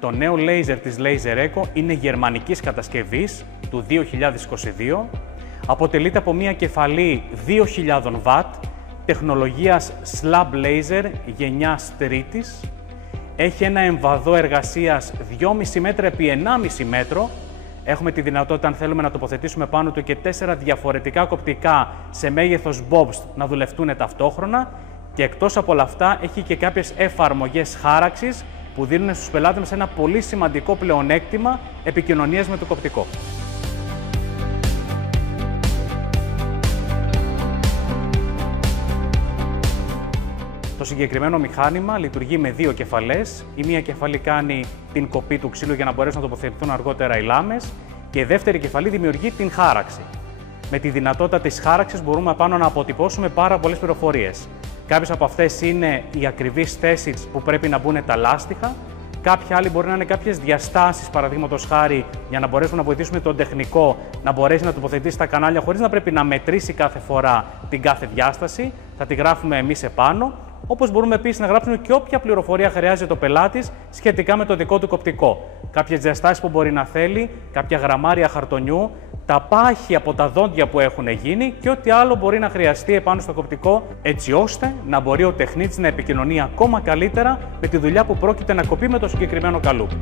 το νέο λέιζερ της Laser Echo είναι γερμανικής κατασκευής του 2022. Αποτελείται από μια κεφαλή 2.000 W, τεχνολογίας slab laser γενιάς τρίτης. Έχει ένα εμβαδό εργασίας 2,5 μέτρα επί 1,5 μέτρο. Έχουμε τη δυνατότητα, αν θέλουμε, να τοποθετήσουμε πάνω του και 4 διαφορετικά κοπτικά σε μέγεθος bobs να δουλευτούν ταυτόχρονα. Και εκτός από όλα αυτά, έχει και κάποιες εφαρμογές χάραξης που δίνουν στους πελάτες μας ένα πολύ σημαντικό πλεονέκτημα επικοινωνίας με το κοπτικό. Το συγκεκριμένο μηχάνημα λειτουργεί με 2 κεφαλές. Η μία κεφαλή κάνει την κοπή του ξύλου για να μπορέσουν να τοποθετηθούν αργότερα οι λάμες και η δεύτερη κεφαλή δημιουργεί την χάραξη. Με τη δυνατότητα της χάραξης μπορούμε πάνω να αποτυπώσουμε πάρα πολλές πληροφορίες. Κάποιες από αυτές είναι οι ακριβείς θέσεις που πρέπει να μπουν τα λάστιχα. Κάποια άλλη μπορεί να είναι κάποιες διαστάσεις, παραδείγματος χάρη, για να μπορέσουμε να βοηθήσουμε τον τεχνικό να μπορέσει να τοποθετήσει τα κανάλια χωρίς να πρέπει να μετρήσει κάθε φορά την κάθε διάσταση. Θα τη γράφουμε εμείς επάνω. Όπως μπορούμε επίσης να γράψουμε και όποια πληροφορία χρειάζεται ο πελάτης σχετικά με το δικό του κοπτικό. Κάποιες διαστάσεις που μπορεί να θέλει, κάποια γραμμάρια χαρτονιού, τα πάχη από τα δόντια που έχουν γίνει και ό,τι άλλο μπορεί να χρειαστεί επάνω στο κοπτικό, έτσι ώστε να μπορεί ο τεχνίτης να επικοινωνεί ακόμα καλύτερα με τη δουλειά που πρόκειται να κοπεί με το συγκεκριμένο καλούπι.